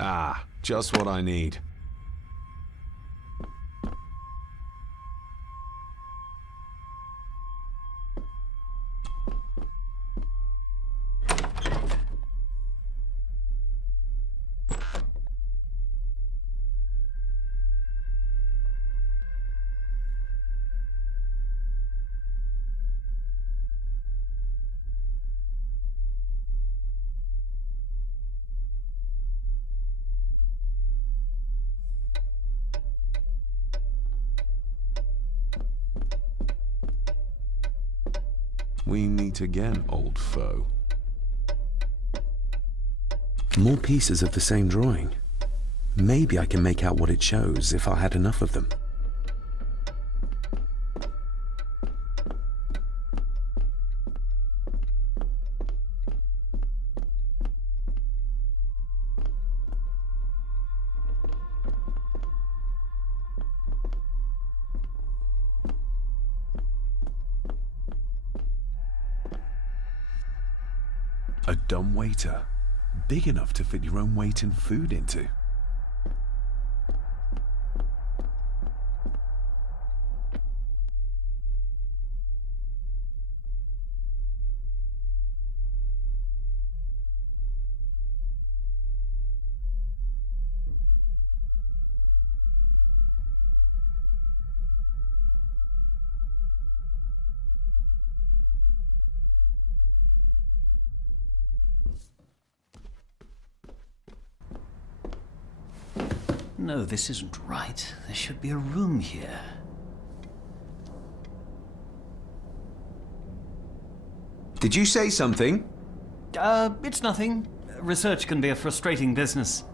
Ah, just what I need. We meet again, old foe. More pieces of the same drawing. Maybe I can make out what it shows if I had enough of them. A dumbwaiter. Big enough to fit your own weight and food into. No, this isn't right. There should be a room here. Did you say something? It's nothing. Research can be a frustrating business.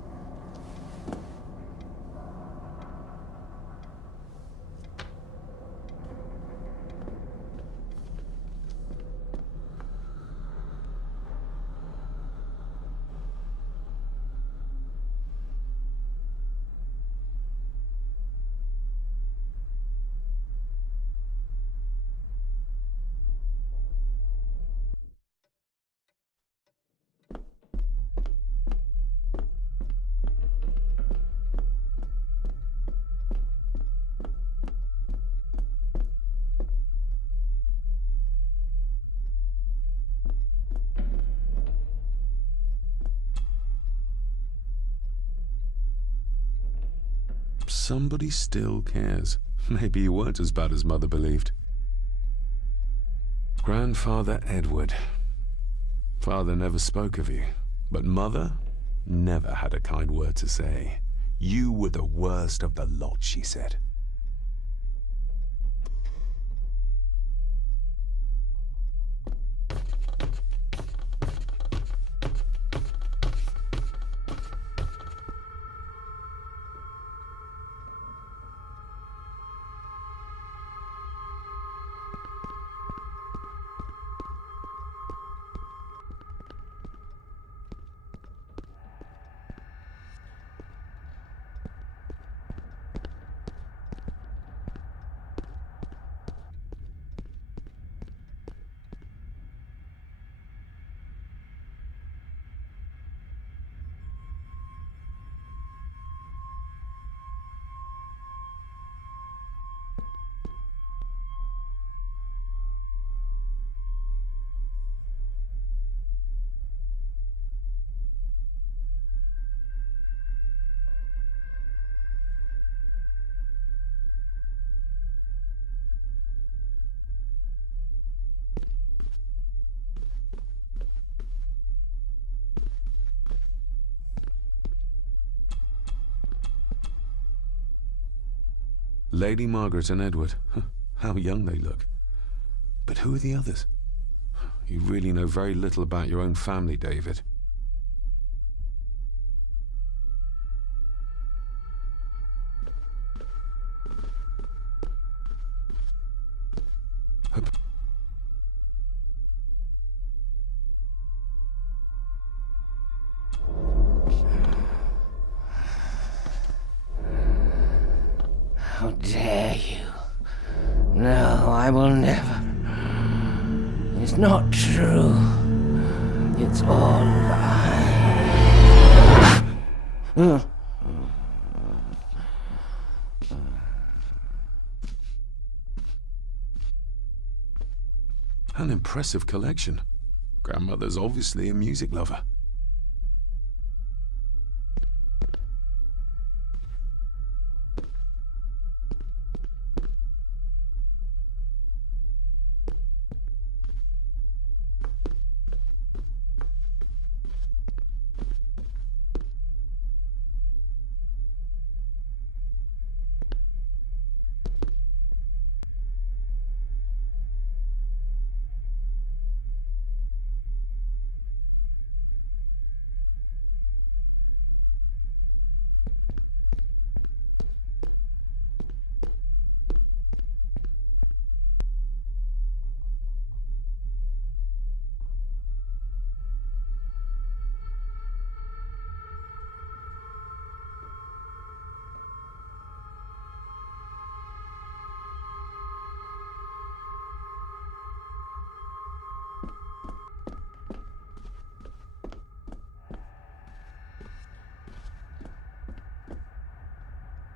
Somebody still cares. Maybe you weren't as bad as Mother believed. Grandfather Edward. Father never spoke of you, but Mother never had a kind word to say. You were the worst of the lot, she said. Lady Margaret and Edward. How young they look. But who are the others? You really know very little about your own family, David. How dare you? No, I will never. It's not true. It's all lies. An impressive collection. Grandmother's obviously a music lover.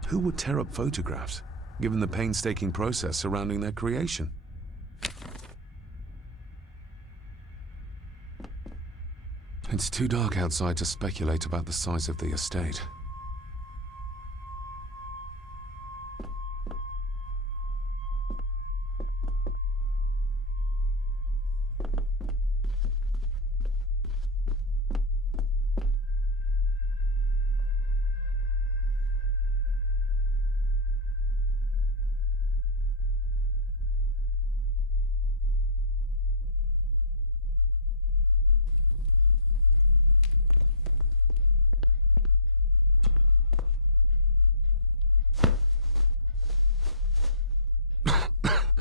Who would tear up photographs, given the painstaking process surrounding their creation? It's too dark outside to speculate about the size of the estate.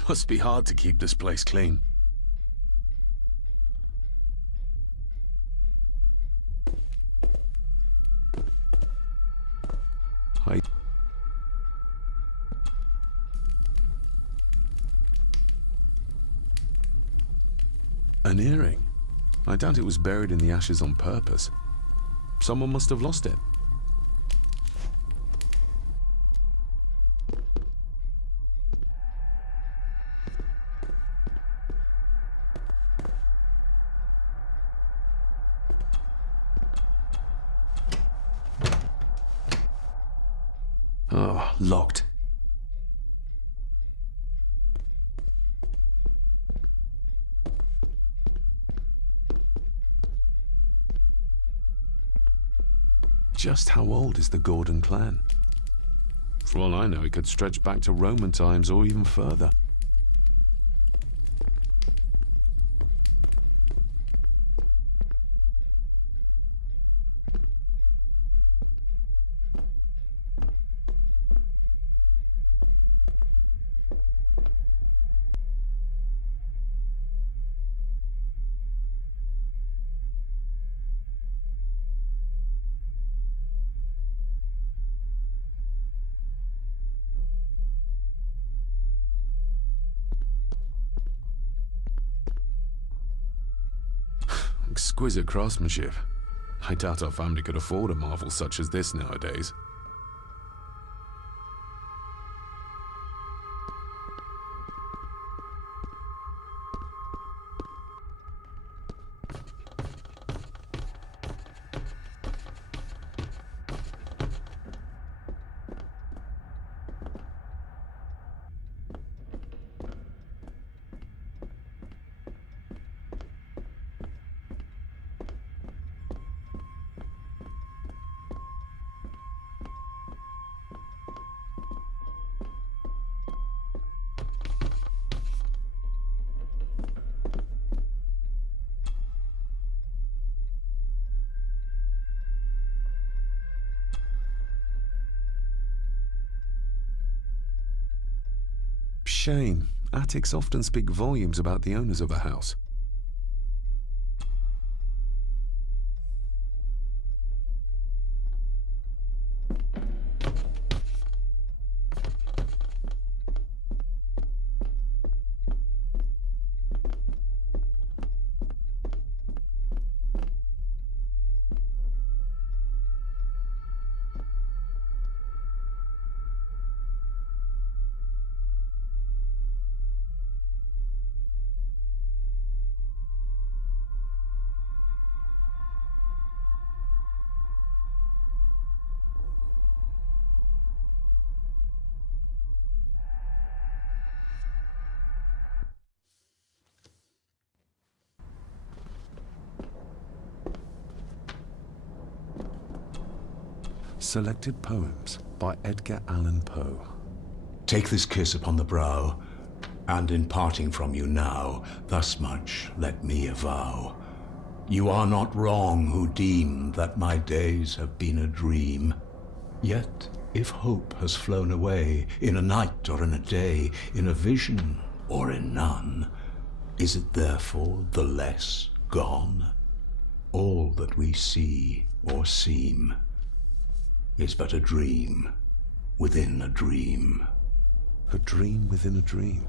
Must be hard to keep this place clean. An earring. I doubt it was buried in the ashes on purpose. Someone must have lost it. Oh, locked. Just how old is the Gordon clan? For all I know, it could stretch back to Roman times or even further. Exquisite craftsmanship. I doubt our family could afford a marvel such as this nowadays. Shame. Attics often speak volumes about the owners of a house. Selected Poems by Edgar Allan Poe. Take this kiss upon the brow, and in parting from you now, thus much let me avow. You are not wrong who deem that my days have been a dream. Yet, if hope has flown away, in a night or in a day, in a vision or in none, is it therefore the less gone? All that we see or seem is but a dream within a dream. A dream within a dream.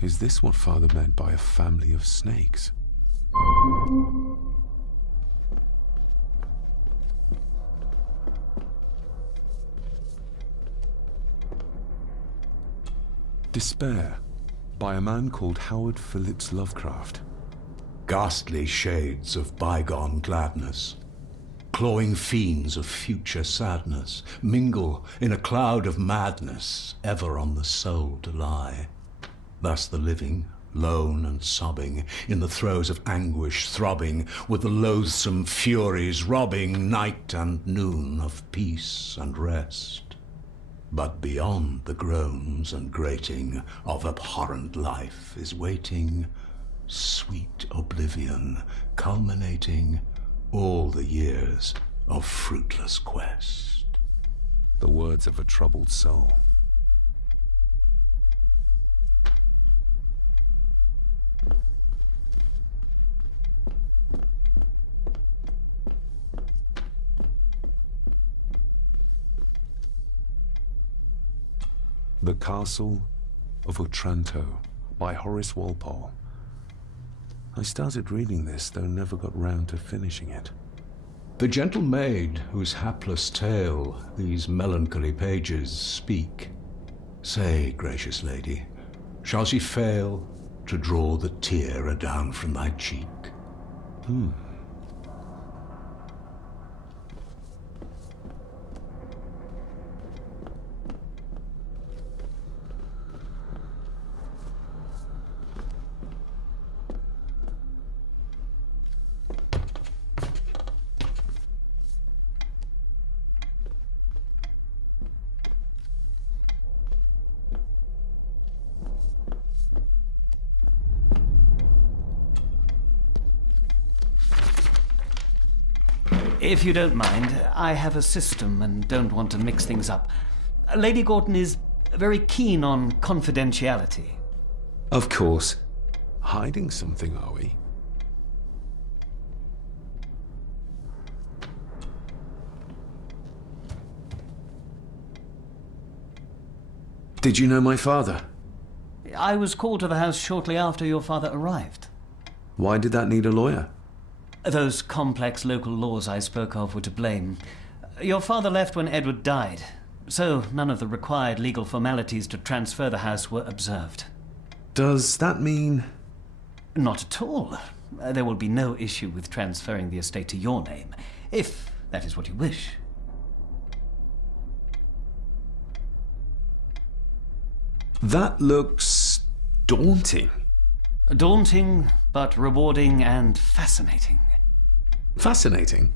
Is this what Father meant by a family of snakes? Despair, by a man called Howard Phillips Lovecraft. Ghastly shades of bygone gladness, clawing fiends of future sadness, mingle in a cloud of madness, ever on the soul to lie. Thus the living, lone and sobbing, in the throes of anguish throbbing, with the loathsome furies robbing night and noon of peace and rest. But beyond the groans and grating of abhorrent life is waiting sweet oblivion, culminating all the years of fruitless quest. The words of a troubled soul. The Castle of Otranto by Horace Walpole. I started reading this, though never got round to finishing it. The gentle maid whose hapless tale these melancholy pages speak, say, gracious lady, shall she fail to draw the tear adown from thy cheek? If you don't mind, I have a system and don't want to mix things up. Lady Gorton is very keen on confidentiality. Of course. Hiding something, are we? Did you know my father? I was called to the house shortly after your father arrived. Why did that need a lawyer? Those complex local laws I spoke of were to blame. Your father left when Edward died, so none of the required legal formalities to transfer the house were observed. Does that mean... Not at all. There will be no issue with transferring the estate to your name, if that is what you wish. That looks daunting. Daunting, but rewarding and fascinating. Fascinating?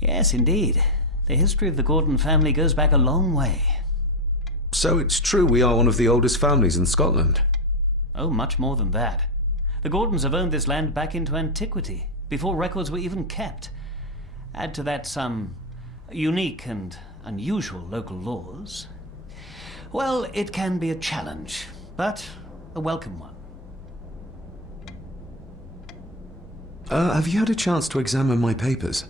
Yes, indeed. The history of the Gordon family goes back a long way. So it's true we are one of the oldest families in Scotland. Oh, much more than that. The Gordons have owned this land back into antiquity, before records were even kept. Add to that some unique and unusual local laws. Well, it can be a challenge, but a welcome one. Have you had a chance to examine my papers?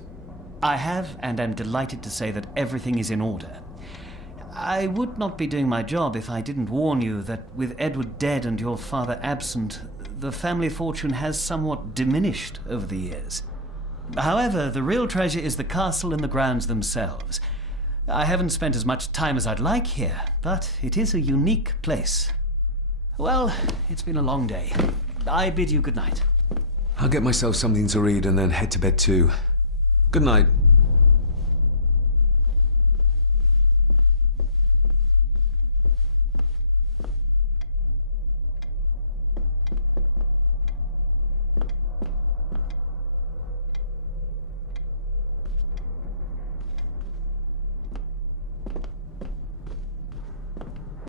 I have, and am delighted to say that everything is in order. I would not be doing my job if I didn't warn you that with Edward dead and your father absent, the family fortune has somewhat diminished over the years. However, the real treasure is the castle and the grounds themselves. I haven't spent as much time as I'd like here, but it is a unique place. Well, it's been a long day. I bid you good night. I'll get myself something to read and then head to bed too. Good night.